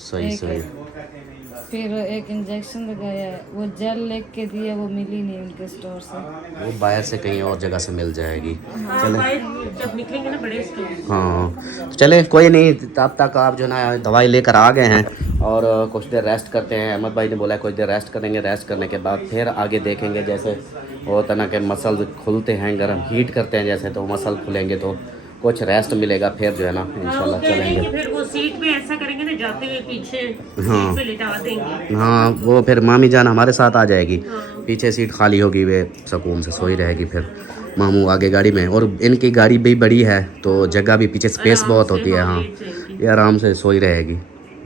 सही एक सही। फिर एक इंजेक्शन लगाया है, वो जेल लिख के दिया, वो मिली नहीं उनके स्टोर से। वो बाहर से कहीं और जगह से मिल जाएगी। चले जब निकलेंगे ना बड़े स्टोर। हाँ चले कोई नहीं, तब तक आप जो ना दवाई लेकर आ गए हैं और कुछ देर रेस्ट करते हैं। अहमद भाई ने बोला कुछ देर रेस्ट करेंगे, रेस्ट करने के बाद फिर आगे देखेंगे। जैसे होता ना कि मसल खुलते हैं, गर्म हीट करते हैं जैसे, तो मसल खुलेंगे तो कुछ रेस्ट मिलेगा, फिर जो है ना इंशाल्लाह चलेंगे। फिर वो सीट पे ऐसा करेंगे ना, जाते हुए पीछे हाँ। सीट पे लिटा देंगे। हाँ वो फिर मामी जान हमारे साथ आ जाएगी, पीछे सीट खाली होगी, वे सुकून से सोई रहेगी। फिर मामू आगे गाड़ी में, और इनकी गाड़ी भी बड़ी है तो जगह भी पीछे स्पेस बहुत होती है। हाँ ये आराम से सोई रहेगी।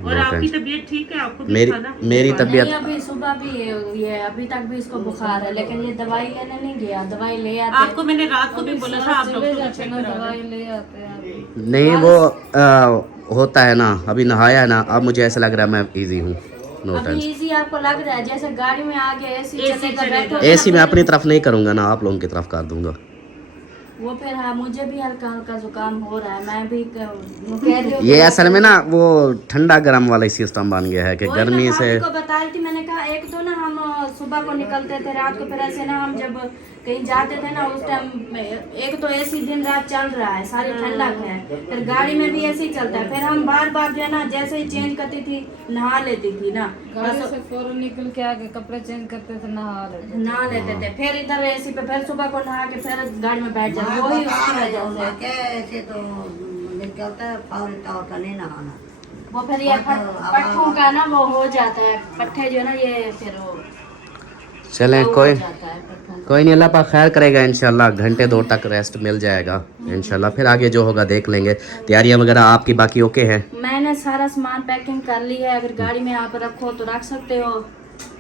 और आपकी तबीयत ठीक है? आपको भी मेरी खाना मेरी नहीं, तबीयत अभी सुबह भी ये अभी तक भी इसको बुखार है, लेकिन ये दवाई लेने नहीं गया। दवाई ले आते। आपको मैंने रात को भी बोला था आप चले डॉक्टर को जाते चेक ना, करा दें। दवाई ले आते हैं। नहीं वो होता है ना, अभी नहाया है ना, अब मुझे ऐसा लग रहा है मैं इजी हूँ, नो अभी टेंशन। इजी आपको लग रहा है? जैसे गाड़ी में आ गया एसी चलेगा, बैठो एसी में अपनी तरफ नहीं करूँगा ना, आप लोगों की तरफ कर दूंगा। वो फिर हाँ, मुझे भी हल्का हल्का जुकाम हो रहा है। मैं भी कह रही हूँ ये असल में ना वो ठंडा गर्म वाला सिस्टम बन गया है कि वही गर्मी मैं से। भाभी को बता रही थी, मैंने कहा एक तो ना हम सुबह को निकलते थे, रात को फिर ऐसे ना हम जब कहीं जाते थे ना उस टाइम, एक तो एसी दिन रात चल रहा है, सारी ठंडक है, फिर गाड़ी में भी एसी चलता है, फिर हम बार बार जो है ना जैसे ही चेंज करती थी नहा लेती थी ना, गाड़ी से फौरन निकल के आके कपड़े चेंज करते थे, नहा लेते थे, फिर इधर एसी पे, फिर सुबह को नहा के फिर गाड़ी में बैठ जाते। वही उसकी वजह से ऐसे तो निकलता है फाउल तौर का नहीं नहाना। वो फिर ये पट्ठों का ना वो हो जाता है, पट्टे जो है ना ये फिर वो चलें हो कोई जाता है पट्ठों का। कोई नहीं, अल्लाह पाक खैर करेगा इंशाल्लाह। घंटे दो तक रेस्ट मिल जाएगा इंशाल्लाह, फिर आगे जो होगा देख लेंगे। तैयारियां वगैरह आपकी बाकी ओके हैं? मैंने सारा सामान पैकिंग कर ली है, अगर गाड़ी में आप रखो तो रख सकते हो,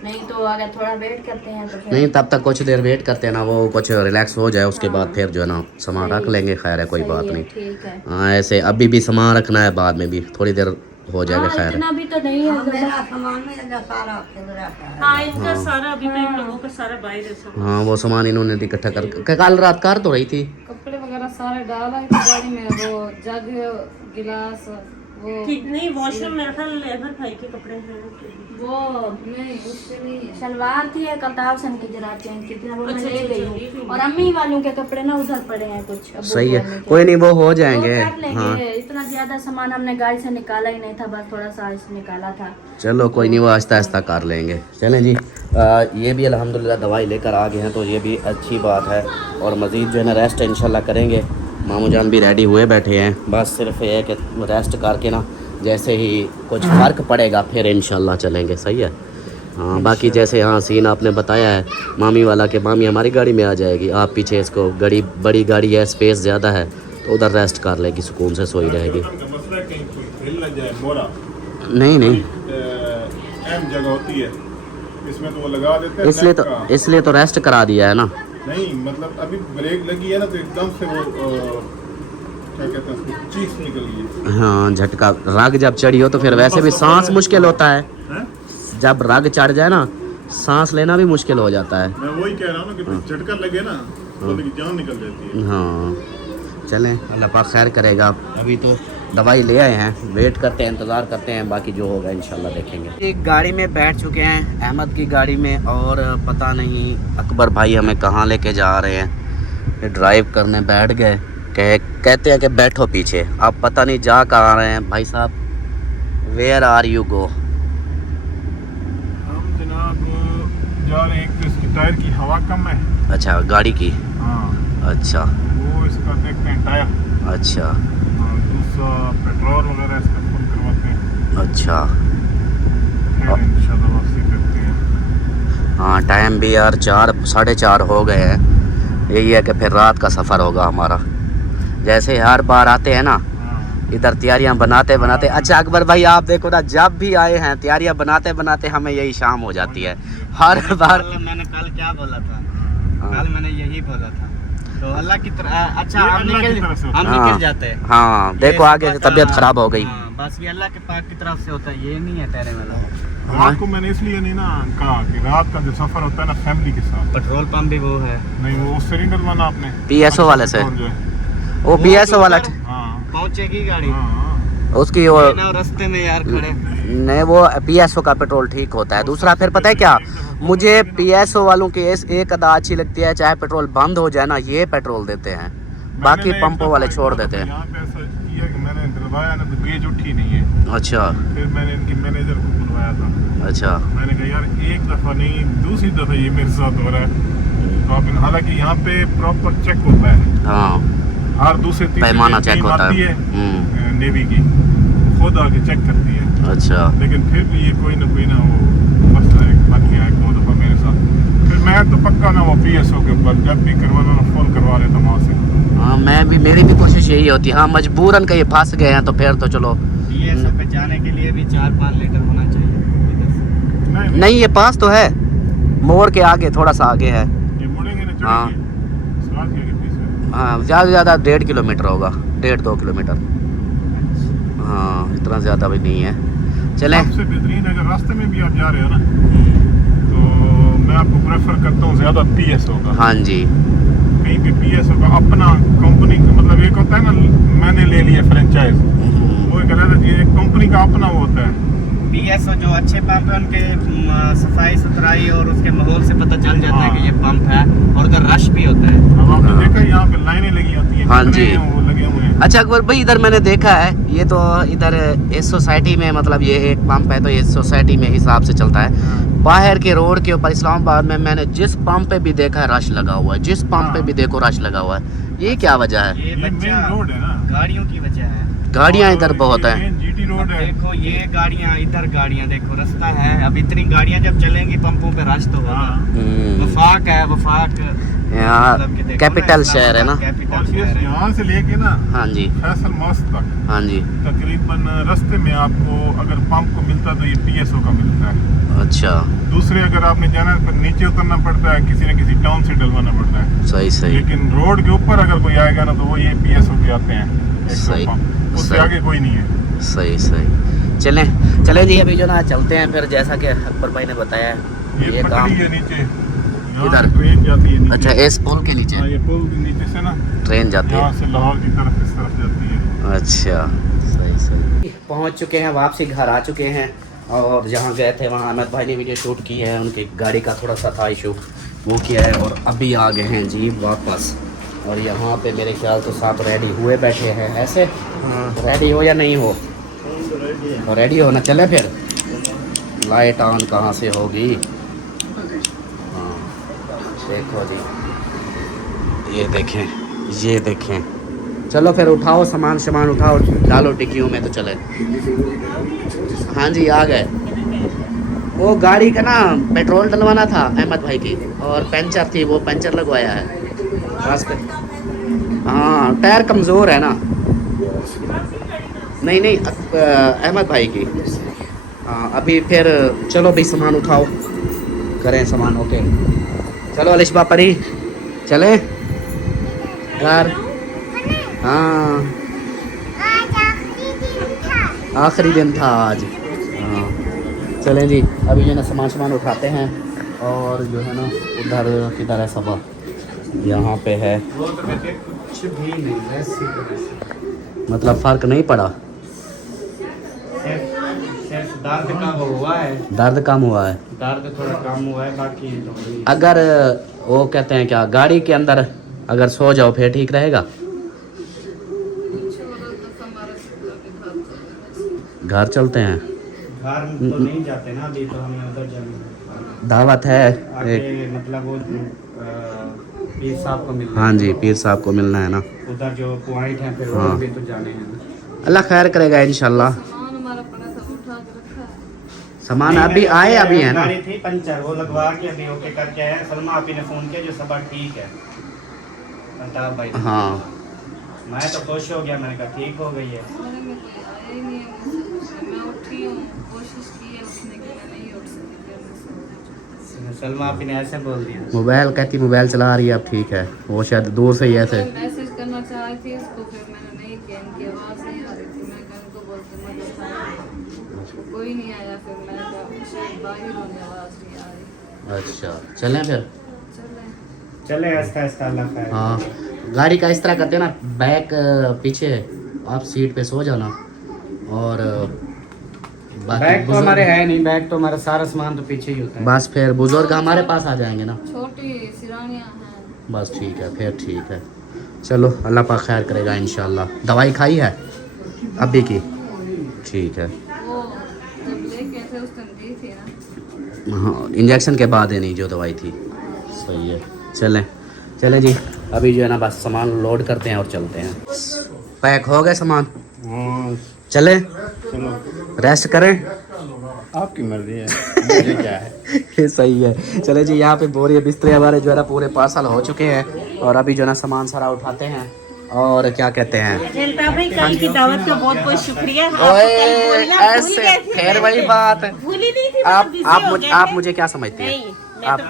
नहीं तो अगर थोड़ा वेट करते हैं तो फिर नहीं तब तक कुछ देर वेट करते हैं ना, वो कुछ रिलैक्स हो जाए उसके बाद फिर जो है ना सामान रख लेंगे। खैर है, कोई बात नहीं। ठीक है। हाँ ऐसे अभी भी सामान रखना है, बाद में भी थोड़ी देर हो जाएगा। हाँ, खैर है। इतना भी तो नहीं है। मेरा सामान में सारा चल रहा है। हाँ इनका सारा अभी तो इन लोगों का सारा बाहर है सब। हाँ वो सामान इन्होंने इकट्ठा कर कल रात कार तो रही थी। कपड़े वगैरह सारे डाला है गाड़ी में, वो जग गिलास वो कितनी वॉशरूम मेरे ख्याल अहमद भाई के कपड़े हैं। वो नहीं उससे नहीं है। शलवार थी एक अल्ताफ सन की जरा चेंज की थी, वो मैं ले गई हूँ, और अम्मी वालों के कपड़े ना उधर पड़े हैं कुछ। अब वो सही है, करने के- कोई नहीं वो हो वो जाएंगे। कर लेंगे। इतना ज्यादा सामान हमने गाड़ी से निकाला ही नहीं था, बस थोड़ा सा ऐसे निकाला था। चलो कोई नहीं, वो आहिस्ता आहिस्ता कर लेंगे। चलें जी, ये भी अल्हम्दुलिल्लाह दवाई लेकर आ गए हैं तो ये भी अच्छी बात है। और मज़ीद जो है ना रेस्ट इंशाल्लाह करेंगे। मामू जान भी रेडी हुए बैठे हैं, बस सिर्फ ये है कि रेस्ट करके ना जैसे ही कुछ फ़र्क पड़ेगा फिर इंशाल्लाह चलेंगे। सही है। हाँ बाकी जैसे हाँ सीन आपने बताया है मामी वाला कि मामी हमारी गाड़ी में आ जाएगी, आप पीछे इसको बड़ी गाड़ी है, स्पेस ज़्यादा है तो उधर रेस्ट कर लेगी, सुकून से सोई रहेगी। मसला है कहीं कोई हिल न जाए मोरा, नहीं अहम जगह होती है इसमें तो वो लगा देते हैं इसलिए तो रेस्ट करा दिया है ना। नहीं मतलब अभी ब्रेक लगी है ना तो एकदम से वो क्या कहते हैं उसको चीख निकली है। हाँ झटका, रग जब चढ़ी हो तो फिर वैसे भी सांस मुश्किल होता है। हैं? जब रग चढ़ जाए ना सांस लेना भी मुश्किल हो जाता है। मैं वही कह रहा हूँ ना कि झटका लगे ना तो जान निकल जाती है। हाँ चलें अल्लाह पाक खैर करेगा। अभी तो दवाई ले आए हैं, वेट करते हैं, इंतज़ार करते हैं, बाकी जो होगा इंशाल्लाह देखेंगे। एक गाड़ी में बैठ चुके हैं, अहमद की गाड़ी में, और पता नहीं अकबर भाई हमें कहाँ लेके जा रहे हैं। ये ड्राइव करने बैठ गए, कहते हैं कि बैठो पीछे। अब पता नहीं जा कहाँ रहे हैं भाई साहब। Where are you go? हम जनाब जा रहे हैं, एक तो इसकी टायर की हवा कम है। अच्छा गाड़ी की। हाँ अच्छा वो इसका देखते हैं टायर। अच्छा हाँ, दूसरा पेट्रोल वगैरह इसका फुल करवाते हैं, अच्छा। फिर इंशाल्लाह वापसी करते हैं। हाँ टाइम भी यार 4-4:30 हो गए हैं। यही है कि फिर रात का सफ़र होगा हमारा। जैसे हर बार आते हैं ना हाँ इधर तैयारियां बनाते बनाते, अच्छा अकबर भाई आप देखो ना जब भी आए हैं तैयारियां बनाते बनाते हमें यही शाम हो जाती है हर बार। मैंने कल क्या बोला था? कल मैंने यही बोला था तो अल्लाह की तरह। अच्छा ये हम अल्लाह की निकल तरफ से होता हम हाँ, निकल जाते हैं। हाँ देखो ये आगे से पता- तबीयत खराब हो गई। हाँ, बस ये अल्लाह के पाक की तरफ से होता है, ये नहीं है तेरे वाला। रात को मैंने इसलिए नहीं ना कहा कि रात का जो सफर होता है ना फैमिली के साथ, पेट्रोल पंप भी वो है, नहीं वो सिलेंडर बना आपने PSO वाले से। पेट्रोल जो है। वो PSO वाला हाँ पहुंचेगी गाड़ी। हाँ उसकी वो ना रास्ते में यार खड़े नहीं, वो PSO का पेट्रोल ठीक होता है। दूसरा फिर पता है क्या, मुझे PSO वालों की एक अदा अच्छी लगती है, चाहे पेट्रोल बंद हो जाए ना, ये पेट्रोल देते हैं, बाकी पंपों वाले छोड़ देते हैं। यहाँ पे ऐसा किया कि मैंने दिलवाया ना, तो गेज उठी नहीं है। अच्छा फिर मैंने इनके मैनेजर को बुलवाया था। अच्छा। मैंने कहा यार एक दफ़ा नहीं, दूसरी दफ़ा ये मेरे साथ हो रहा है। तो आप हालांकि यहाँ पे प्रॉपर चेक होता है, हाँ हर दूसरे तीसरे पैमाना दिन चेक टीम होता आती है। है नेवी की, खुद आके चेक करती है। अच्छा लेकिन फिर भी ये कोई ना वो मसला है, बन गया एक दो दफ़ा मेरे साथ। फिर मैं तो पक्का ना वो PSO के ऊपर जब भी करवाना ना फ़ोन करवा लेता वहाँ से। हाँ, मेरी भी कोशिश यही होती है। हाँ, मजबूरन कहीं फंस गए हैं तो फिर तो चलो। PSO पे जाने के लिए भी 4-5 लीटर होना चाहिए। नहीं, ये पास तो है, मोड़ के आगे थोड़ा सा आगे है। ये मुड़ेंगे ना हाँ। चढ़ेंगे साथ के पीछे। हाँ, ज़्यादा से ज़्यादा 1.5 किलोमीटर होगा, 1.5-2 किलोमीटर। हाँ, इतना ज़्यादा भी नहीं है। चलें। सबसे बेहतरीन अगर रास्ते में भी आप जा रहे हो ना, तो मैं आपको प्रेफर करता हूँ ज़्यादा PSO का। हाँ जी। कहीं पे PSO का अपना कंपनी का मतलब एक होता है ना, मैंने ले लिया फ्रेंचाइज, वो एक अलग चीज़ है। कंपनी का अपना वो होता है। PSO जो अच्छे पंप है उनके सफाई सुथराई और उसके माहौल से पता चल जाता है कि ये पंप है, और उधर रश भी होता है। अब आपने देखा यहाँ पे लाइनें लगी होती हैं, हाँ कितने जी। वो लगे हुए हैं। अच्छा अकबर भाई, इधर मैंने देखा है, ये तो इधर इस सोसाइटी में, मतलब ये एक पंप है तो ये सोसाइटी में हिसाब से चलता है। बाहर के रोड के ऊपर इस्लामाबाद में मैंने जिस पंप पे भी देखा है रश लगा हुआ है, जिस पंप पे भी देखो रश लगा हुआ है। ये क्या वजह है? ये ये मेन बच्चा रोड है ना, गाड़ियों की वजह है। गाड़ियाँ इधर बहुत हैं। GT रोड है। देखो ये गाड़ियाँ, इधर गाड़ियाँ देखो, रास्ता है। अब इतनी गाड़ियाँ जब चलेंगी पंपों पे रश तो होगा। हाँ। वफाक है, वफाक यहाँ मतलब कि देखो कैपिटल ना, शहर है ना। कैपिटल और शहर है। यहाँ से लेके ना हाँ जी। फैसल मॉस्क तक हाँ जी। तकरीबन रास्ते में आपको अगर पंप को मिलता है तो ये PSO का मिलता है। अच्छा दूसरे अगर आपने जाना है तो नीचे उतरना पड़ता है, किसी न किसी टाउन से डलवाना पड़ता है। सही सही लेकिन रोड के ऊपर अगर कोई आएगा ना तो वो ये PSO के आते हैं, एक दो सही, पंप, उससे सही। आगे कोई नहीं है। सही सही। चलें जी, अभी जो ना चलते हैं फिर, जैसा कि अकबर भाई ने बताया ये ये काम। पटरी है नीचे, यहाँ इधर? से ट्रेन जाती है नीचे। अच्छा, इस पुल के नीचे हाँ, ये पुल के नीचे से ना ट्रेन जाती है। यहाँ से लाहौर की तरफ इस तरफ जाती है। अच्छा सही सही। पहुंच चुके हैं, वापसी घर आ चुके हैं, और जहाँ गए थे वहाँ अहमद भाई ने वीडियो शूट की है, उनकी गाड़ी का थोड़ा सा था इशू, वो किया है, और अभी आ गए हैं जी वापस। और यहाँ पे मेरे ख्याल तो साथ रेडी हुए बैठे हैं ऐसे। रेडी हो या नहीं हो? रेडी हो ना, चले फिर। लाइट ऑन कहाँ से होगी? हाँ देखो जी, ये देखें। चलो फिर उठाओ सामान उठाओ, डालो टिक्कियों में तो चले। हाँ जी आ गए। वो गाड़ी का ना पेट्रोल डलवाना था अहमद भाई की, और पंचर थी, वो पंचर लगवाया है रास्ते। हाँ टायर कमज़ोर है ना। नहीं अहमद भाई की। हाँ अभी फिर चलो भाई सामान उठाओ, करें सामान। ओके चलो अलिशबा परी चले घर। हाँ आखिरी दिन था आज। हाँ चलें जी, अभी जो है ना सामान उठाते हैं, और जो है ना उधर किधर है सबा, यहाँ पे है। कुछ भी नहीं, मतलब फ़र्क नहीं पड़ा, सिर्फ दर्द का वो हुआ है, दर्द कम हुआ है। दर्द थोड़ा कम हुआ है, बाकी तो अगर वो कहते हैं क्या, गाड़ी के अंदर अगर सो जाओ फिर ठीक रहेगा? घर चलते हैं, घर तो नहीं जाते ना अभी, तो हमें उधर जाना दावत है आगे, एक। मतलब वो पीर साहब को मिलना। हाँ जी, पीर साहब को मिलना है ना। उधर जो पॉइंट है फिर हाँ। वो भी तो जाने हैं। अल्लाह खैर करेगा इंशाल्लाह। सामान हमारा पड़ा था, उठा के रखा है। सामान अभी आए अभी है ना। गाड़ी थी पंचर, वो लगवा के अभी ओके करके आए। सलमा आपी ने फोन किया जो सब ठीक है, अल्ताफ भाई ने। हाँ मैं तो खुश हो गया, मैंने कहा ठीक हो गई है। मेरे में कोई आया ही नहीं है मुझसे। मैं उठी हूँ, कोशिश की है उठने की, मैं नहीं उठ सकी, फिर मैं सो गई। सलमा आपी ने ऐसे बोल दिया। मोबाइल कहती मोबाइल चला रही है, अब ठीक है, वो शायद दूर से ही ऐसे। मैं मैसेज करना चाह रही थी इसको, फिर मैंने नहीं किया, इनकी आवाज़ नहीं आ रही थी। मैं कहीं को बोलते मत उठाया, कोई नहीं आया। फिर मैं शायद बाहर होने, आवाज़ नहीं आ रही। अच्छा चलें फिर। चले चले आस्ता आस्ता, अल्लाह खैर। हाँ गाड़ी का इस तरह करते ना, बैक पीछे आप सीट पे सो जाना, और बाकी बैग तो बुजुर्ग- हमारे है नहीं, बैग तो हमारा सारा सामान तो पीछे ही होता है। बस फिर बुजुर्ग हमारे पास आ जाएंगे ना। छोटी सिरानियाँ हैं। बस ठीक है, फिर ठीक है। चलो अल्लाह पाक खैर करेगा इंशाल्लाह। दवाई खाई है अभी की? ठीक है। वो जब लेके थे उस दिन दी थी ना। हाँ, इंजेक्शन के बाद है नहीं जो दवाई थी। सही है। चलें चलें जी, अभी जो है ना बस सामान लोड करते हैं और चलते हैं। पैक हो गए सामान, चलें रेस्ट करें? आपकी मर्जी है, मुझे क्या है। सही है। चले जी, यहाँ पे बोरी बिस्तरे हमारे जो है ना पूरे पार्सल हो चुके हैं और अभी जो है ना सामान सारा उठाते हैं और क्या कहते हैं। जनता भाई कल की दावत का बहुत बहुत शुक्रिया। ओए ऐसे फिर वही बात। भूली नहीं थी, आप मुझे क्या समझती हैं? आप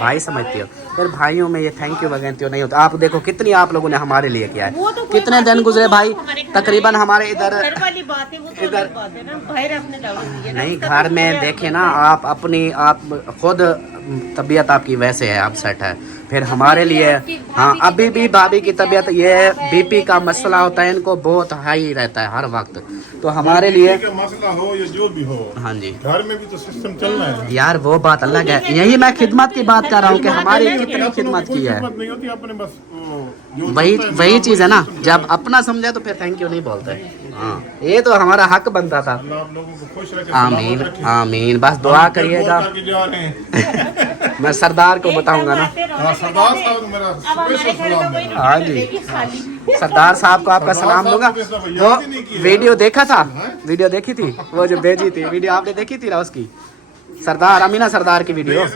भाई समझती हो? फिर भाइयों में ये थैंक यू वगैरह नहीं होता। आप देखो कितनी आप लोगों ने हमारे लिए किया है। कितने दिन गुजरे भाई, तकरीबन हमारे इधर घर वाली बात है, वो तो अलग बात है ना, बाहर आपने दावत दी है ना। नहीं, घर में देखे ना आप अपनी, आप खुद तबीयत आपकी वैसे है, अपसेट है, फिर हमारे लिए हाँ अभी भी भाभी की तबीयत, ये बीपी का मसला होता है इनको, बहुत हाई रहता है हर वक्त, तो हमारे लिए का मसला हो या जो भी हो, हाँ जी घर में भी तो सिस्टम चलना है यार, वो बात अलग है। यही मैं खिदमत की बात कर रहा हूँ कि हमारी कितनी खिदमत की है। नहीं होती अपने बस वही चीज़ है ना, जब अपना समझे तो फिर थैंक यू नहीं बोलते। हाँ, ये तो हमारा हक बनता था। आप लोगों को खुश रखे, आमीन आमीन, बस दुआ करिएगा। मैं सरदार को बताऊंगा ना। सरदार साहब मेरा स्पेशल सलाम है। हाँ जी, सरदार साहब को आपका सलाम दूंगा। वो वीडियो देखा था, वीडियो देखी थी, वो जो भेजी थी वीडियो, आपने देखी थी ना उसकी, सरदार अमीना सरदार की वीडियो।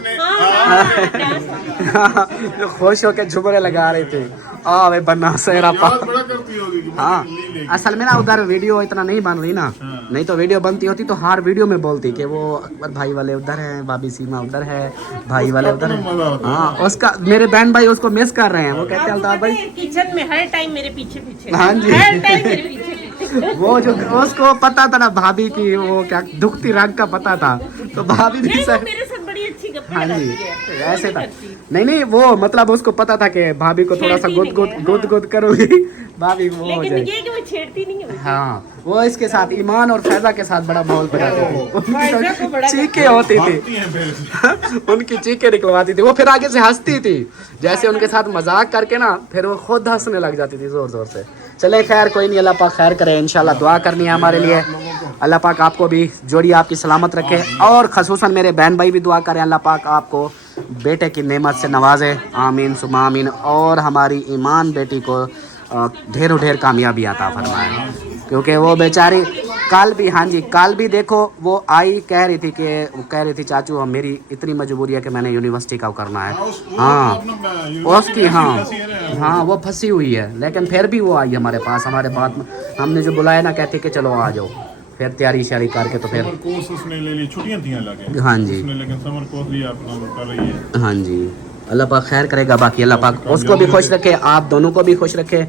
जो खुश होके झुमरे लगा रहे थे, आ वे बन्ना सेरा पा। बड़ा करती होगी कि हाँ, असल में ना उधर वीडियो इतना नहीं बन रही ना, नहीं तो वीडियो बनती होती तो हर वीडियो में बोलती कि वो अकबर भाई वाले उधर हैं, भाभी सीमा उधर है, भाई वाले उधर है। हाँ, उसका मेरे बहन भाई उसको मिस कर रहे हैं, वो कहते हैं अल्ताफ भाई किचन में हर टाइम मेरे पीछे पीछे, हाँ जी। हर टाइम मेरे पीछे पीछे। वो जो उसको पता था ना भाभी की वो क्या दुखती रंग का पता था, तो भाभी भी नहीं, वो सर मेरे साथ बड़ी अच्छी गप्पे हाँ जी लड़ाती है। ऐसे था। नहीं वो मतलब उसको पता था कि भाभी को थोड़ा सा गुद करूंगी, भाभी वो हो लेकिन जाएगी। ये कि वो छेड़ती नहीं है मुझे। हाँ, वो इसके साथ ईमान और फैजा के साथ बड़ा माहौल बनाते थे। फैजा को बड़ा चीखें होती थी, भागती हैं फिर। उनकी चीखें निकलवाती थी, वो फिर आगे से हंसती थी, जैसे उनके साथ मजाक करके ना फिर वो खुद हंसने लग जाती थी जोर जोर से। चले खैर कोई नहीं, अल्लाह पाक खैर करे, इंशाल्लाह दुआ करनी है हमारे लिए। अल्लाह पाक आपको भी जोड़ी आपकी सलामत रखे और खसूसन मेरे बहन भाई भी दुआ करें, अल्लाह पाक आपको बेटे की नेमत से नवाजे, आमीन सुमा आमीन, और हमारी ईमान बेटी को ढेरों ढेर कामयाबी आता फरमाए, क्योंकि वो बेचारी कल भी, हाँ जी कल भी देखो वो आई, कह रही थी चाचू हम मेरी इतनी मजबूरी है कि मैंने यूनिवर्सिटी का करना है। हाँ उसकी हाँ वो फंसी हुई है, लेकिन फिर भी वो आई हमारे पास, हमारे बात में हमने जो बुलाया ना, कहती कि चलो आ जाओ, फिर तैयारी शारी करके तो फिर समर कोर्स उसने ले ली, छुट्टियां थी लगे। हाँ जी उसने, लेकिन समर कोर्स लिया अपना, वो कर रही है। हाँ जी, अल्लाह पाक खैर करेगा। बाकी अल्लाह पाक उसको भी खुश रखे, आप दोनों को भी खुश रखे,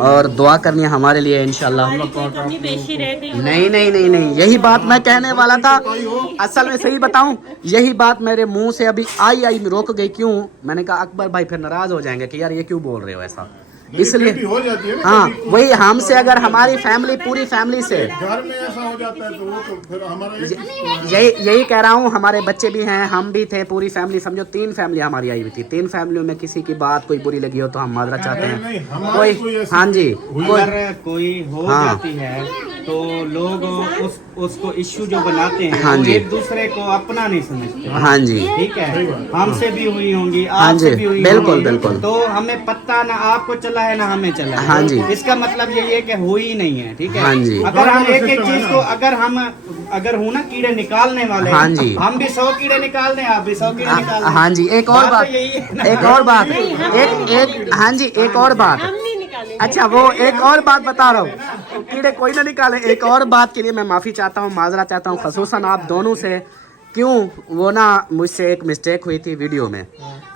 और दुआ करनी है हमारे लिए इंशाल्लाह। कमी बेशी रह गई। नहीं, यही बात मैं कहने वाला था। असल में सही बताऊं, यही बात मेरे मुंह से अभी आई रोक गई। क्यों? मैंने कहा अकबर भाई फिर नाराज हो जाएंगे कि यार ये क्यों बोल रहे हो ऐसा, इसलिए हो जाती है ना, हाँ वही हमसे, अगर हमारी फैमिली पूरी फैमिली से घर में ऐसा हो जाता है तो वो तो फिर हमारा यही कह रहा हूँ, हमारे बच्चे भी हैं, हम भी थे, पूरी फैमिली समझो 3 फैमिली हमारी आई हुई थी। 3 फैमिलियों में किसी की बात कोई बुरी लगी हो तो हम माजरा चाहते हैं। कोई हाँ जी अगर कोई हो हाँ। जाती है तो लोग उसको इश्यू जो बनाते हैं हाँ वो जी। एक दूसरे को अपना नहीं समझते। हाँ जी ठीक है, हमसे भी हुई होंगी, हाँ आपसे जी, भी हुई बिल्कुल, होंगी, बिल्कुल। तो हमें पता ना आपको चला है ना हमें चला है। हाँ जी। इसका मतलब यही है कि हुई नहीं है। ठीक है, हाँ जी। अगर हम एक चीज को अगर हूँ ना कीड़े निकालने वाले, हाँ जी। हम भी 100 कीड़े निकाल दें, आप भी 100 कीड़े निकाल दें। हाँ जी, एक और बात, तो यही है ना। एक और बात, एक हाँ जी, एक और बात। हम नहीं निकालेंगे। अच्छा, वो एक और बात बता रहा हूँ, कीड़े कोई ना निकाले। एक और बात के लिए मैं माफ़ी चाहता हूँ, माजरा चाहता हूँ खसूसन आप दोनों से। क्यों? वो ना मुझसे एक मिस्टेक हुई थी वीडियो में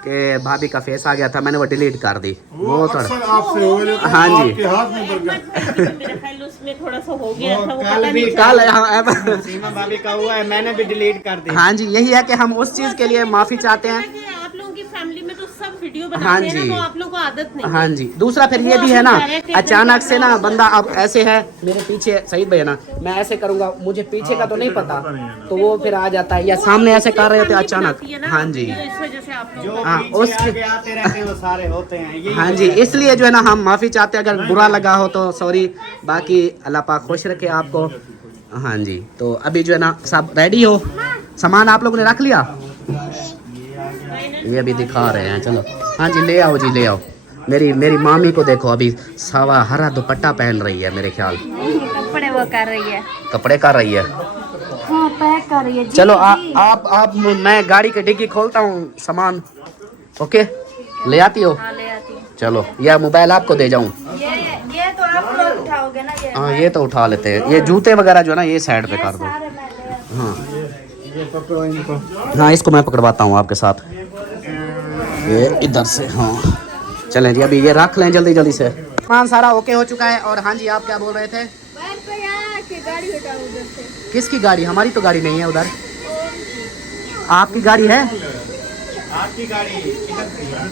कि भाभी का फेस आ गया था, मैंने वो डिलीट कर दी। वो अक्सर आपसे हो जाता है, हाँ जी। आपके हाथ में बरकत। मेरा ख्याल उसमें थोड़ा सा हो गया था, वो कल पता भी नहीं कल हाँ, सीमा भाभी का हुआ है, मैंने भी डिलीट कर दी। हाँ जी, यही है कि हम उस चीज़ के लिए माफ़ी चाहते हैं। कि आप लोगों की फैमिली में तो सब वीडियो हाँ बनाते हैं जी। ना वो आप लोग को आदत नहीं। हाँ जी, दूसरा फिर ये भी है ना, अचानक से ना बंदा अब ऐसे है मेरे पीछे, सईद भाई है ना, मैं ऐसे करूंगा, मुझे पीछे का तो नहीं पता, तो वो फिर आ जाता है, या सामने ऐसे कर रहे होते हैं अचानक। हाँ जी, तो इस वजह से आप लोग जो हाँ, पीछे उसके- आगे आते रहते हैं वो सारे होते हैं, यही हाँ जी, इसलिए जो है ना हम माफ़ी चाहते हैं, अगर बुरा लगा हो तो सॉरी, बाकी अल्लाह पाक खुश रखे आपको। हाँ जी, तो अभी जो है ना सब रेडी हो, सामान आप लोगों ने रख लिया, ये अभी दिखा रहे हैं, चलो हाँ जी ले आओ जी ले आओ। मेरी मामी को देखो, अभी सावा हरा दुपट्टा पहन रही है, मेरे ख्याल कपड़े वो कर रही है, कपड़े कर रही है। हाँ पैक कर रही है जी। चलो आप मैं गाड़ी की डिग्गी खोलता हूँ, सामान ओके ले आती हो? हाँ ले आती हूँ। चलो, या मोबाइल आपको दे जाऊँ? ये तो आप लोग उठाओगे ना ये। हाँ ये तो उठा लेते हैं, ये जूते वगैरह जो है ना ये साइड पे कर दो। सारे मैं ले आती हूँ। हाँ हाँ इसको मैं पकड़वाता हूँ आपके साथ, ये इधर से। हाँ चलें जी, अभी ये रख लें जल्दी जल्दी से। सामान सारा ओके हो चुका है। और हाँ जी आप क्या बोल रहे थे? गाड़ी हटाओ उधर से। किसकी गाड़ी? हमारी तो गाड़ी नहीं है उधर। आपकी गाड़ी है? आपकी गाड़ी किधर खड़ी है?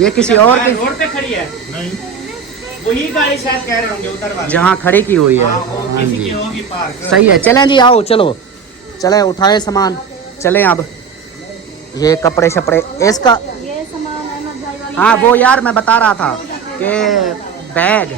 ये किसी और की रोड पे खड़ी है? नहीं, वही गाड़ी शायद कह रहे होंगे उधर वाली। जहाँ खड़ी की हुई है। हाँ, वो हाँ किसी की जी होगी पार्क। सही है, चलें जी आओ, चलो चलें उठाएं सामान, चलें अब। ये कपड़े शपड़े इसका, ये सामान अहमद भाई वाली। हाँ वो यार मैं बता रहा था कि बैग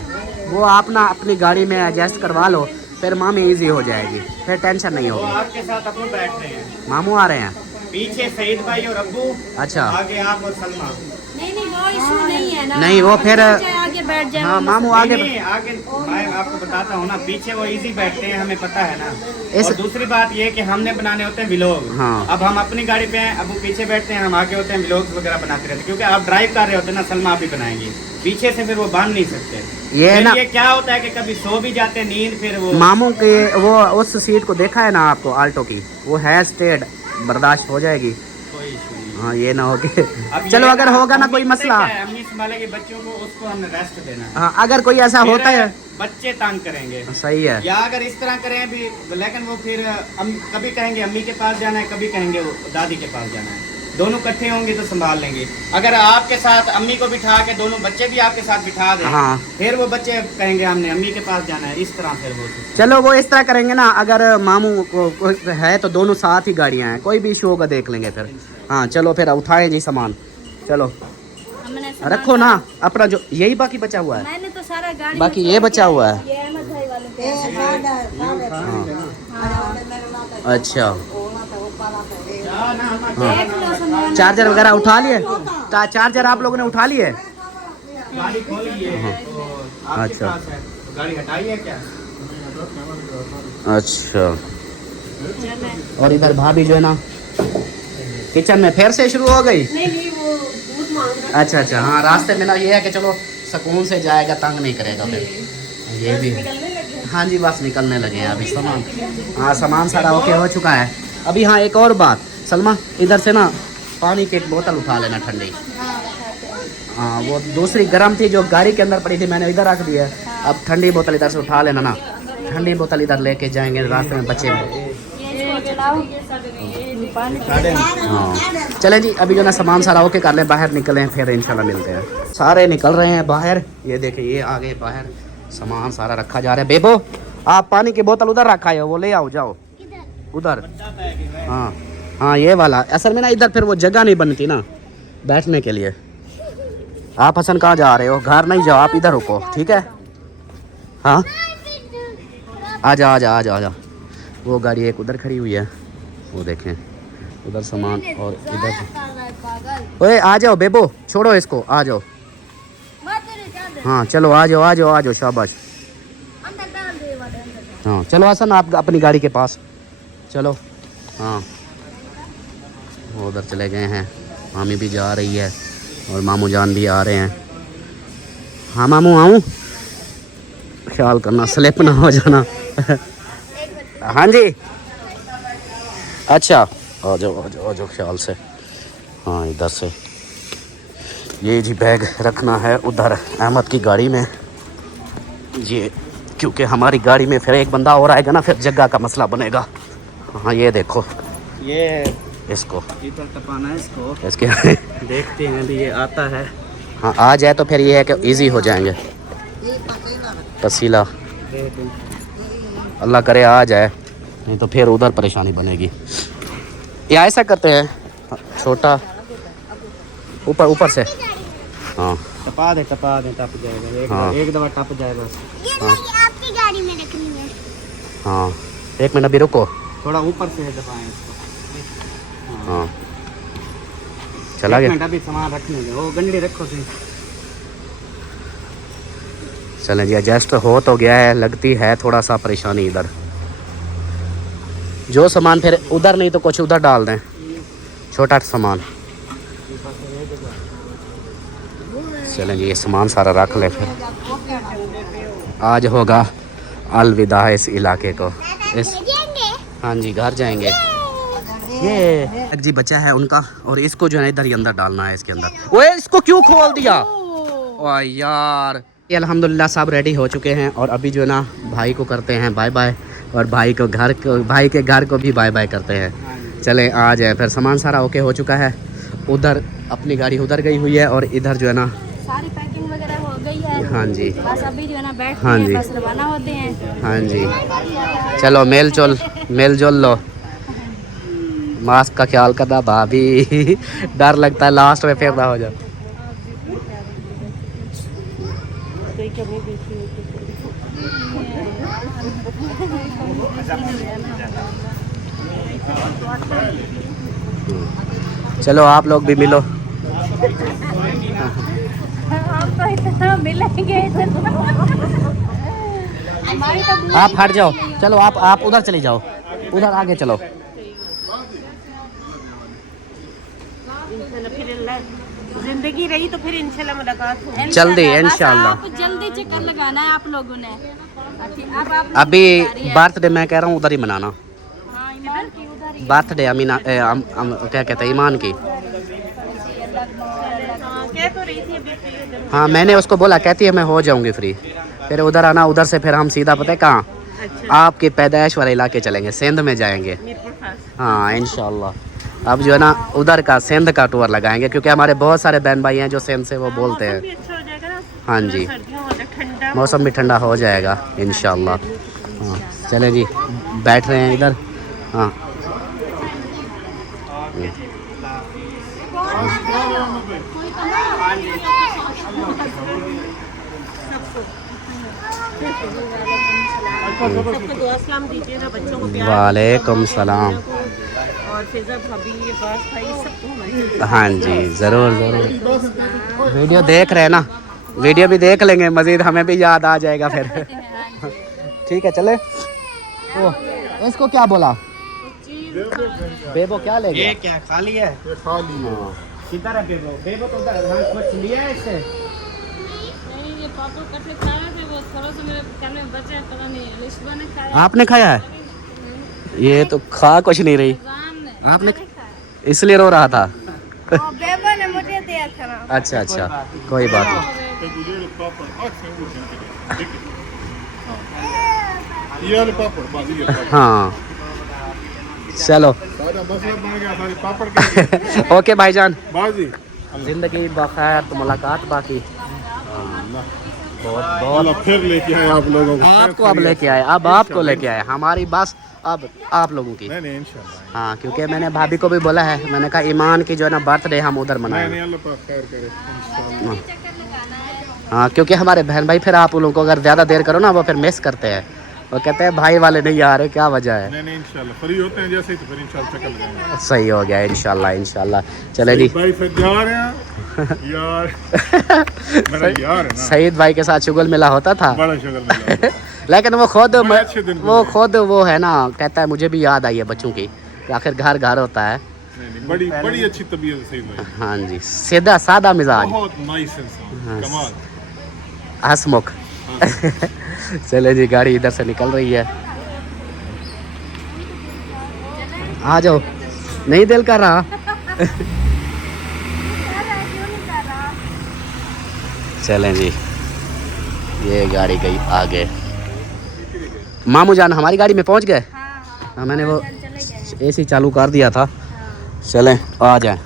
वो आप ना अपनी गाड़ी में एडजस्ट करवा लो, फिर मामी इजी हो जाएगी, फिर टेंशन नहीं वो होगी। आपके साथ अपने बैठ रहे हैं, मामू आ रहे हैं? पीछे सईद भाई और अब्बू, अच्छा आगे आप और सलमा। नहीं वो इशू नहीं है ना। नहीं, वो फिर- चाहे आगे बैठ जाए। हाँ मामू नहीं, आगे नहीं, आगे मैं आपको बताता हूँ ना, पीछे वो इजी बैठते हैं, हमें पता है ना। इस- और दूसरी बात ये कि हमने बनाने होते हैं व्लॉग। हाँ। अब हम अपनी गाड़ी पे हैं, अब वो पीछे बैठते हैं, हम आगे होते हैं, व्लॉग्स वगैरह बनाते रहते हैं, क्योंकि आप ड्राइव कर रहे होते हैं ना, सलमा आप ही बनाएंगे, पीछे से फिर वो बांध नहीं सकते। ये फिर ना ये क्या होता है कि कभी सो भी जाते हैं नींद, फिर वो मामू के वो उस सीट को देखा है ना आपको, आल्टो की, वो है स्टेड, बर्दाश्त हो जाएगी। कोई issue नहीं। हाँ ये ना हो कि अब चलो ये अगर होगा ना कोई अम्मी पता मसला, क्या है, अम्मी संभालेगी बच्चों को, उसको हमने रेस्ट देना है। हाँ अगर कोई ऐसा होता है बच्चे तंग करेंगे, सही है। या अगर इस तरह करें भी, लेकिन वो फिर कभी कहेंगे अम्मी के पास जाना है, कभी कहेंगे वो दादी के पास जाना है, दोनों इकट्ठे होंगे तो संभाल लेंगे। अगर आपके साथ अम्मी को बिठा के दोनों बच्चे भी आपके साथ बिठा दें, हाँ। फिर वो बच्चे कहेंगे हमने अम्मी के पास जाना है, इस तरह फिर वो चलो वो इस तरह करेंगे ना, अगर मामू को है तो दोनों साथ ही गाड़ियाँ हैं, कोई भी इशू होगा देख लेंगे फिर। हाँ चलो फिर उठाएं जी सामान, चलो हमने सामान रखो ना अपना, जो यही बाकी बचा हुआ है, मैंने तो सारा गाड़ी बाकी में ये छोड़ बचा के हुआ आई। है। ये अहमद भाई वाले पे ये है। अच्छा देख लो सामान। चार्जर वगैरह उठा लिए? चार्जर आप लोगों ने उठा लिए? गाड़ी खोली है तो आपके अच्छा। पास है, तो गाड़ी हटाई है क्या? अच्छा, और इधर भाभी जो है ना किचन में फिर से शुरू हो गई। नहीं वो दूध मांग रहा अच्छा अच्छा, हाँ रास्ते में ना ये है कि चलो सुकून से जाएगा, तंग नहीं करेगा फिर, ये भी हाँ जी बस निकलने लगे हैं अभी सामान। हाँ सामान सारा ओके हो चुका है। अभी हाँ एक और बात, सलमा इधर से ना पानी की एक बोतल उठा लेना ठंडी। हाँ वो दूसरी गर्म थी जो गाड़ी के अंदर पड़ी थी, मैंने इधर रख दी है, अब ठंडी बोतल इधर से उठा लेना ना, ठंडी बोतल इधर लेके जाएंगे रास्ते में बच्चे। हाँ चलें जी, अभी जो ना सामान सारा ओके कर लें, बाहर निकलें, फिर इंशाल्लाह मिलते हैं। सारे निकल रहे हैं बाहर, ये देखिए ये आगे बाहर सामान सारा रखा जा रहा है। बेबो आप पानी की बोतल उधर रखा है, वो ले आओ, जाओ उधर। हाँ हाँ ये वाला, असल में ना इधर फिर वो जगह नहीं बनती ना बैठने के लिए। आप हसन कहाँ जा रहे हो? घर नहीं जाओ, आप इधर रुको ठीक है। हाँ आजा आजा आजा आजा, वो गाड़ी एक उधर खड़ी हुई है, वो देखें उधर सामान, और इधर ओए आ जाओ बेबो, छोड़ो इसको, आ जाओ। हाँ चलो आ जाओ आ जाओ आ जाओ, शाबाश। हाँ चलो हसन आप अपनी गाड़ी के पास चलो। हाँ वो उधर चले गए हैं, मामी भी जा रही है और मामू जान भी आ रहे हैं। हाँ मामू आऊँ, ख्याल करना स्लिप ना हो जाना। हाँ जी अच्छा आ जाओ आ जाओ आ जाओ ख्याल से। हाँ इधर से ये जी बैग रखना है उधर अहमद की गाड़ी में, ये क्योंकि हमारी गाड़ी में फिर एक बंदा और आएगा ना, फिर जगह का मसला बनेगा। हाँ ये देखो ये इसको, इधर टपाना है इसको, इसके देखते हैं अभी ये आता है। हाँ आ जाए तो फिर ये है कि इजी हो जाएंगे। पसीला अल्लाह करे आ जाए, नहीं तो फिर उधर परेशानी बनेगी। या ऐसा करते हैं, छोटा ऊपर ऊपर से, हाँ टपा दे टप जाएगा, हाँ। एक दफा टप जाए बस। आपकी गाड़ी में रखनी है। हाँ 1 मिनट अभी रुको। थोड़ा ऊपर से दबाएं इसको। हाँ चला एक गया। मिनट अभी सामान रखने दे, वो गंडी रखो सी। चलें जी एडजस्ट हो तो गया है, लगती है थोड़ा सा परेशानी इधर। जो सामान फिर उधर नहीं तो कुछ उधर डाल दें, छोटा सामान। चलें जी ये सामान सारा रख लें, फिर आज होगा अलविदा इस इलाके को। इस हाँ जी घर जाएंगे। ये एक जी बच्चा है उनका, और इसको जो है इधर ही अंदर डालना है इसके अंदर। ओए इसको क्यों खोल दिया? ओह यार। ये अल्हम्दुलिल्लाह सब रेडी हो चुके हैं, और अभी जो है ना भाई को करते हैं बाय बाय, और भाई के घर को भी बाय बाय करते हैं। चलें आ जाए, फिर सामान सारा ओके हो चुका है। उधर अपनी गाड़ी उधर गई हुई है, और इधर जो है ना सारी पैकिंग वगैरह हो गई है। हाँ जी बस अभी जो है ना बैठ हाँ जी। बस रवाना होते हैं। हाँ जी चलो मेल जोल लो। मास्क का ख्याल करना भाभी, डर लगता है लास्ट में फिर ना हो जाए। चलो आप लोग भी मिलो। हम तो इतना मिलेंगे हमारी तो आप हट जाओ, चलो आप उधर चले जाओ, उधर आगे चलो। जिंदगी रही तो फिर इंशाल्लाह मुलाकात होगी। जल्दी बस इंशाल्लाह। आप जल्दी चक्कर लगाना है आप लोगों ने। अब आप अभी बर्थडे मैं कह रहा हूँ उधर ही मनाना। हाँ, ईमान की उधर ही बर्थडे अमीना क्या कहते हैं ईमान की। कह तो रही थी अभी फ्री हो जाओ। हाँ मैंने उसको बोला, कहती है मैं हो जाऊंगी फ्री। फिर उधर आना, उधर से फिर हम सीधा पता है कहाँ, आपके पैदाइश वाले इलाके चलेंगे, सिंध में जाएंगे। मीरपुर खास। हाँ इंशाल्लाह। अब जो है ना उधर का सिंध का टूर लगाएंगे, क्योंकि हमारे बहुत सारे बहन भाई हैं जो सिंध से वो बोलते भी हैं। अच्छा हो जाएगा ना, हाँ जी सर्दियों हो जाए ठंडा। मौसम भी ठंडा हो जाएगा इंशाल्लाह। हाँ चलें जी बैठ रहे हैं इधर। हाँ सबको दुआ सलाम दीजिएगा, बच्चों को प्यार वालेकुम सलाम। और फिजा भाभी बास भाई सबको हमारे। हाँ जी ज़रूर ज़रूर। वीडियो देख रहे हैं ना, वीडियो भी देख लेंगे मज़ीद, हमें भी याद आ जाएगा फिर। ठीक है चले। ओ इसको क्या बोला बेबो, क्या ले ये गया? क्या खाली है? किधर है बेबो? बेबो तो उधर, हाँ, कुछ लिया है इससे? ये पापा कटले खाए थे, वो थोड़ा सा मेरे घर में बचे हैं, पता नहीं रिश्वा ने खाया। आपने खाया है? ये तो खा कुछ नहीं रही। आपने इसलिए रो रहा था। बेबो ने मुझे दिया था ना। अच्छा अच्छा कोई बात नहीं। ये वाले पापड़ बस, ये पापड़। हाँ चलो सारा मसला बन गया, सारे पापड़ के ओके भाईजान, बाजी। जिंदगी बखैर तो मुलाकात बाकी। बहुत बहुत अल्लाह फिर लेके आए आप लोगों को। आपको अब लेके आए, अब आपको लेके आए, हमारी बस अब आप लोगों की। नहीं इंशाल्लाह। हाँ क्योंकि मैंने भाभी को भी बोला है, मैंने कहा ईमान की जो है ना बर्थडे हम उधर नहीं मनाएंगे। अल्लाह पाक खैर करे इंशाल्लाह। हाँ क्योंकि हमारे बहन भाई फिर आप लोगों को अगर ज़्यादा देर करो ना वो फिर मिस करते हैं, वो कहते हैं भाई वाले नहीं आ रहे, क्या वजह है। नहीं इंशाल्लाह फ्री होते हैं जैसे ही तो फिर इंशाल्लाह चक्कर लगाएंगे। सही हो गया इंशाल्लाह इंशाल्लाह। चले जी भाई फिर जा रहे हैं यार, मेरा यार है ना, सईद भाई के साथ शुगल मिला होता था, बड़ा शुगर मिला। लेकिन वो खुद बड़े अच्छे दिन वो है ना, कहता है मुझे भी याद आई है बच्चों की, कि आखिर घर घर होता है। नहीं बड़ी अच्छी तबीयत सही भाई, हाँ जी सीधा सादा मिजाज, बहुत नाइस इंसान, कमाल। हंसमुख। चले जी गाड़ी इधर से निकल रही है, आ जाओ, नहीं दिल कर रहा। चलें जी ये गाड़ी गई आगे। मामू जान हमारी गाड़ी में पहुंच गए। हाँ मैंने वो एसी चालू कर दिया था, चलें आ जाएं।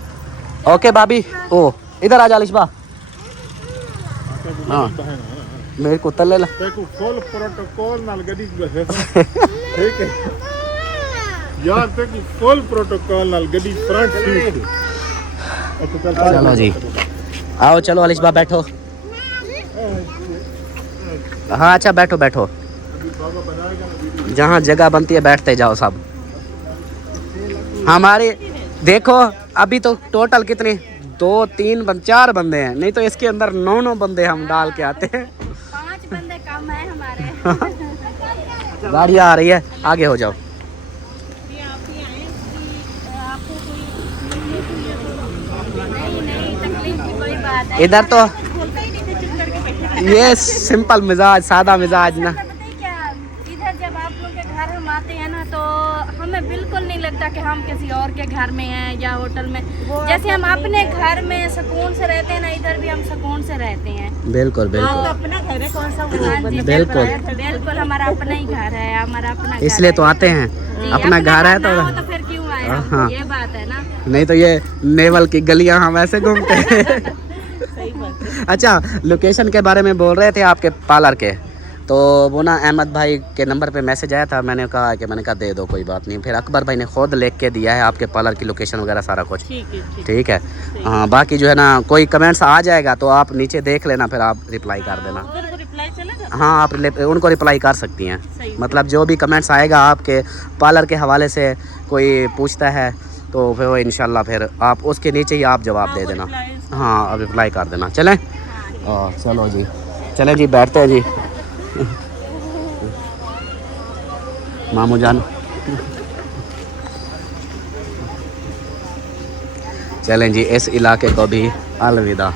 ओके भाभी, ओ इधर आ जा लिशबा। हाँ मेरे को तले ला। देखो फुल प्रोटोकॉल नाल गड्डी बसे ठीक है यार, देखो फुल प्रोटोकॉल नाल गड्डी फ्रंट सीट। चलो जी आओ, चलो अलिशबा बैठो। हाँ अच्छा बैठो बैठो, जहाँ जगह बनती है बैठते जाओ सब। हमारे देखो अभी तो टोटल कितने 2 3 4 बंदे हैं, नहीं तो इसके अंदर 9 बंदे हम डाल के आते हैं। 5 बंदे कम है हमारे। गाड़ी आ रही है, आगे हो जाओ। नहीं तकलीफ की कोई बात है। इधर तो बोलते ही नहीं थे, चुप करके बैठे थे। ये सिंपल मिजाज, सादा मिजाज ना। पता है क्या, इधर जब आप लोग के घर हम आते हैं ना तो हमें बिल्कुल नहीं लगता कि हम किसी और के घर में हैं या होटल में। जैसे हम अपने घर में सुकून से रहते हैं ना, इधर भी हम सुकून से रहते हैं। बिल्कुल बिल्कुल अपना घर है कौन सा वो हाँ जी बिल्कुल। बिल्कुल हमारा अपना ही घर है, हमारा अपना घर इसलिए है। तो आते हैं, जी, अपना घर है ना हो तो। तो फिर क्यों आए हम? हाँ। ये बात है ना। नहीं तो ये नेवल की गलियां हम ऐसे घूमते हैं। सही बात है। अच्छा लोकेशन के बारे में बोल रहे थे आपके पार्लर के, तो वो ना अहमद भाई के नंबर पे मैसेज आया था, मैंने कहा दे दो कोई बात नहीं। फिर अकबर भाई ने खुद लिख के दिया है आपके पार्लर की लोकेशन वगैरह सारा कुछ। ठीक है हाँ, बाकी जो है ना कोई कमेंट्स आ जाएगा तो आप नीचे देख लेना, फिर आप रिप्लाई कर देना। उधर को रिप्लाई चलेगा। हाँ आप उनको रिप्लाई कर सकती हैं, मतलब जो भी कमेंट्स आएगा आपके पार्लर के हवाले से कोई पूछता है तो फिर वो इंशाल्लाह फिर आप उसके नीचे ही आप जवाब दे देना। हाँ अब रिप्लाई कर देना। चलें चलो जी, चलें जी बैठते हैं जी। मामू जान चलें जी, इस इलाके को भी अलविदा।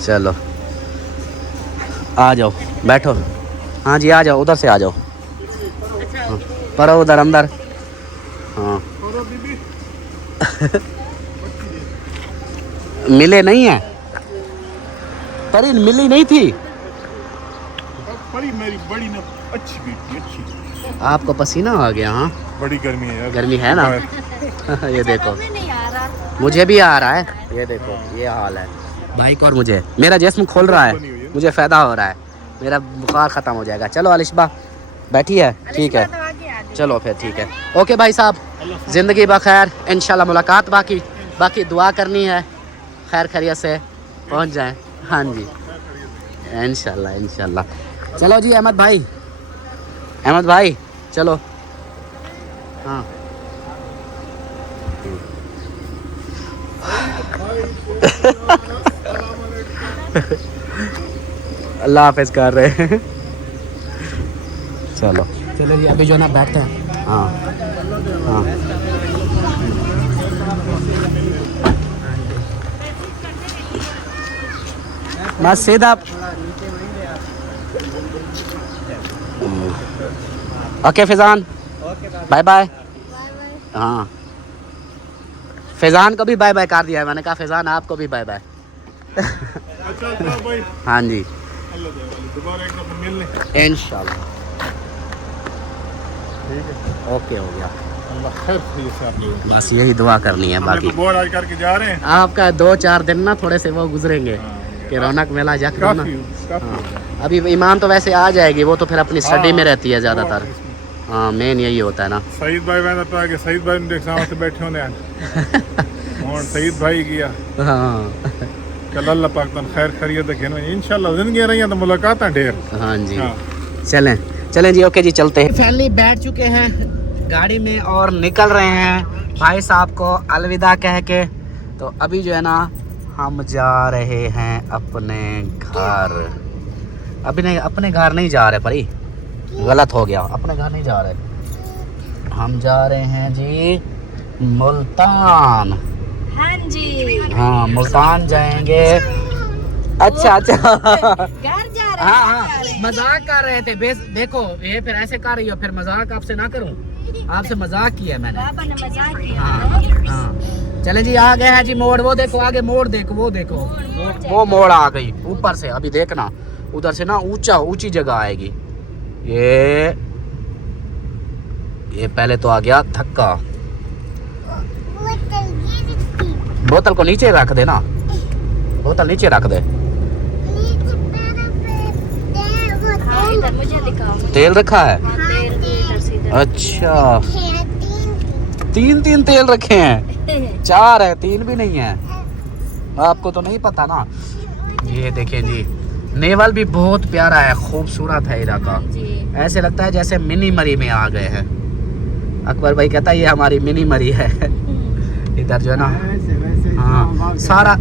चलो आ जाओ बैठो। हाँ जी आ जाओ, उधर से आ जाओ। हाँ, पर उधर अंदर। हाँ मिले नहीं है, परी मिली नहीं थी। परी मेरी बड़ी ना अच्छी बेटी अच्छी। आपको पसीना आ गया? हाँ बड़ी गर्मी है यार, गर्मी है ना। ये देखो नहीं आ रहा। मुझे भी आ रहा है, ये देखो ये हाल है भाई को। और मुझे मेरा जिस्म खुल रहा है, मुझे फ़ायदा हो रहा है, मेरा बुखार ख़त्म हो जाएगा। चलो अलिशबा बैठी है, ठीक है चलो फिर ठीक है। ओके भाई साहब, ज़िंदगी बखैर, इंशाल्लाह मुलाकात। बाकी दुआ करनी है खैर खैरियत से पहुंच जाएं। हाँ जी इंशाल्लाह। चलो जी अहमद भाई चलो। हाँ अल्लाह हाफिज कर रहे हैं। चलो जी अभी जो ना बैठते हैं। हाँ बस सीधा। Okay Faizan bye bye. हाँ फैज़ान को भी बाय बाय कर दिया है मैंने, कहा फैज़ान आपको भी बाय बाय। अच्छा भाई हाँ जी दोबारा एक दफा मिलने इंशाल्लाह। ओके हो गया, अल्लाह खैर से आपने बस यही दुआ करनी है। बाकी तो बोर्ड आज करके जा रहे हैं। आपका 2-4 दिन ना थोड़े से वो गुजरेंगे कि रौनक मेला जा कर ना। काफी अभी ईमान तो वैसे आ जाएगी, वो तो फिर अपनी स्टडी में रहती है ज़्यादातर। हाँ मेन यही होता है ना। सईद भाई मैंने तो आगे सईद भाई ने देखा से बैठे होने और सईद भाई गया। हाँ चल अल्लाह पाक तन खैर खैरियत रखे ना, इंशाल्लाह जिंदगी रही तो मुलाकातें ढेर। हाँ जी हाँ। चलें जी ओके जी चलते हैं। फैमिली बैठ चुके हैं गाड़ी में और निकल रहे हैं भाई साहब को अलविदा कह के। तो अभी जो है ना हम जा रहे हैं अपने घर। अभी नहीं, अपने घर नहीं जा रहे परी, गलत हो गया, अपने घर नहीं जा रहे, हम जा रहे हैं जी मुल्तान। हाँ जी हाँ मुल्तान जाएंगे। अच्छा घर जा रहे हाँ मजाक कर रहे थे। देखो ये फिर ऐसे कर रही हो, फिर मजाक आपसे ना करूं, आपसे मजाक किया मैंने। पापा ने मजाक किया। हाँ चले जी आ गए हैं जी मोड़, वो देखो आगे मोड़ देखो, वो देखो वो मोड़ आ गई ऊपर से। अभी देखना उधर से ना ऊंची जगह आएगी, ये पहले तो आ गया धक्का। बोतल को नीचे रख दे ना, बोतल नीचे रख दे। हाँ इधर मुझे दिखाओ। तेल रखा है? हाँ, तेल भी इधर से इधर। अच्छा, तीन तेल रखे हैं, 4 है, 3 भी नहीं है। आपको तो नहीं पता ना। ये देखिए जी, नेवल भी बहुत प्यारा है, खूबसूरत है इलाका। जी ऐसे लगता है जैसे मिनी मरी में आ गए हैं। अकबर भाई कहता है ये हमारी मिनी मरी है। इधर जो है ना, हाँ सारा,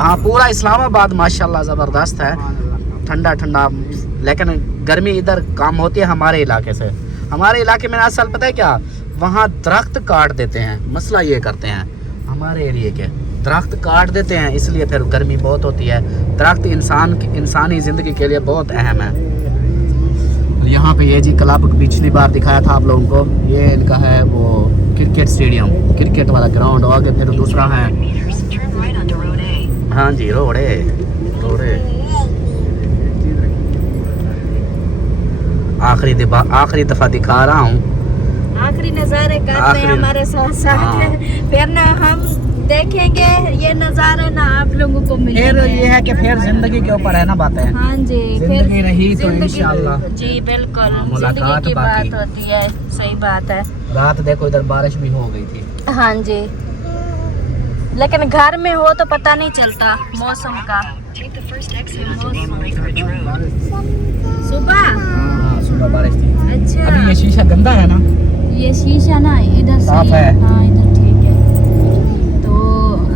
हाँ पूरा इस्लामाबाद माशाल्लाह ज़बरदस्त है, ठंडा ठंडा। लेकिन गर्मी इधर कम होती है हमारे इलाके से। हमारे इलाके में असल पता है क्या, वहाँ दरख्त काट देते हैं, मसला ये करते हैं हमारे एरिए के, दरख्त काट देते हैं, इसलिए फिर गर्मी बहुत होती है। दरख्त इंसानी ज़िंदगी के लिए बहुत अहम है। यहाँ पे ये जी क्लब पिछली बार दिखाया था आप लोगों को, ये इनका है वो क्रिकेट स्टेडियम, क्रिकेट वाला ग्राउंड। और आगे फिर दूसरा है, हाँ जी रोड है। आखिरी दफा दिखा रहा हूँ, आखिरी नज़ारे करते हैं हमारे साथ साथ। हाँ। फिर ना हम देखेंगे ये नज़ारे ना आप लोगों को फिर मिलेंगे। ये है कि फिर जिंदगी के ऊपर है ना बातें। हाँ जी, जिंदगी रही तो जिंदगी- इंशाल्लाह जी बिल्कुल, मुलाकात जिंदगी की बाकी। बात होती है, सही बात है। रात देखो इधर बारिश भी हो गई थी। हाँ जी, लेकिन घर में हो तो पता नहीं चलता मौसम का। सुबह हाँ सुबह बारिश थी। अच्छा, अभी ये शीशा गंदा है ना, ये शीशा ना इधर साफ सही है। हाँ इधर ठीक है। तो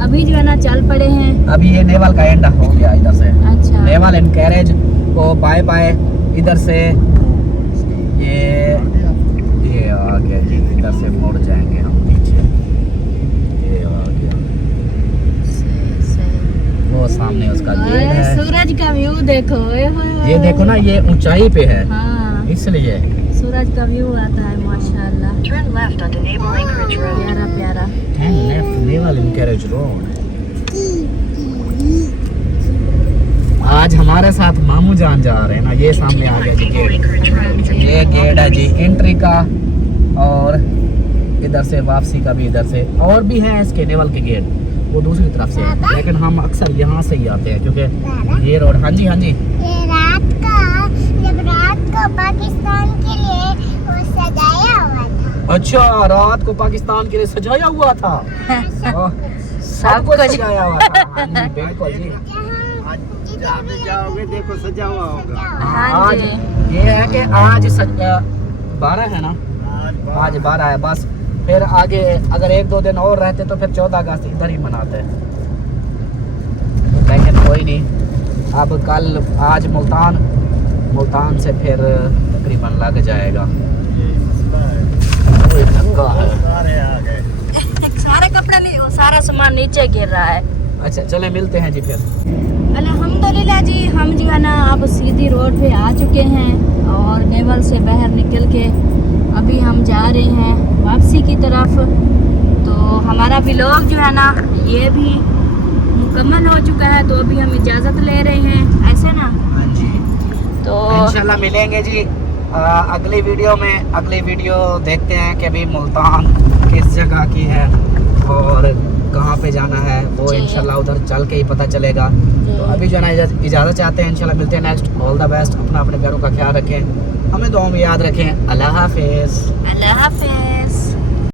अभी जो है ना चल पड़े हैं। अभी ये नेवल का एंड हो गया इधर से, अच्छा नेवल एनकरेज को बाय बाय। इधर से ये आ गया जी, इधर से मुड़ जाएंगे हम नीचे। ये आ गया, वो सामने उसका गेट ओए, है। सूरज का व्यू देखो। ओए होए होए। ये देखो ना, ये ऊंचाई पे है हाँ, इसलिए। सूरज का व्यू आता है माशाल्लाह, प्यारा प्यारा। Left naval encourage road. आज हमारे साथ मामू जान जा रहे हैं ना, ये सामने आ गया जी गेट। ये गेट है जी एंट्री का, और इधर से वापसी का भी इधर से, और भी हैं इसके नेवल के गेट वो दूसरी तरफ से, लेकिन हम अक्सर यहाँ से ही आते हैं क्योंकि ये रोड। हाँ जी हाँ जी, ये जब रात को पाकिस्तान के लिए वो सजाया हुआ था। अच्छा रात को पाकिस्तान के लिए सजाया हुआ था। सब कुछ सजाया हुआ था। हाँ जी बिल्कुल जी। जाओगे देखो सजा हुआ होगा। हाँ आज जी। ये है कि आज 12 है ना, आज 12 है बस। फिर आगे अगर 1-2 दिन और रहते तो फिर 14 अगस्त इधर ही मनाते, लेकिन कोई नहीं। अब कल आज मुल्तान से फिर तकरीबन लग जाएगा। कोई धक्का है। सारे कपड़े नहीं, वो सारा सामान नीचे गिर रहा है। अच्छा चले मिलते हैं जी फिर। अल्हम्दुलिल्लाह जी, हम जो है ना अब सीधी रोड पे आ चुके हैं और नेवल से बाहर निकल के अभी हम जा रहे हैं वापसी की तरफ। तो हमारा व्लॉग जो है ना ये भी मुकम्मल हो चुका है, तो अभी हम इजाज़त ले रहे हैं, ऐसे ना। हाँ जी, तो इंशाल्लाह मिलेंगे जी अगली वीडियो में। अगली वीडियो देखते हैं कि अभी मुल्तान किस जगह की है और कहाँ पे जाना है, वो जी। इंशाल्लाह उधर चल के ही पता चलेगा। तो अभी जो है ना इजाज़त चाहते हैं, इंशाल्लाह मिलते हैं नेक्स्ट। ऑल द बेस्ट, अपने घरों का ख्याल रखें, हमें दुआ में याद रखें। अल्लाह हाफिज़। अल्लाह हाफ़िज़।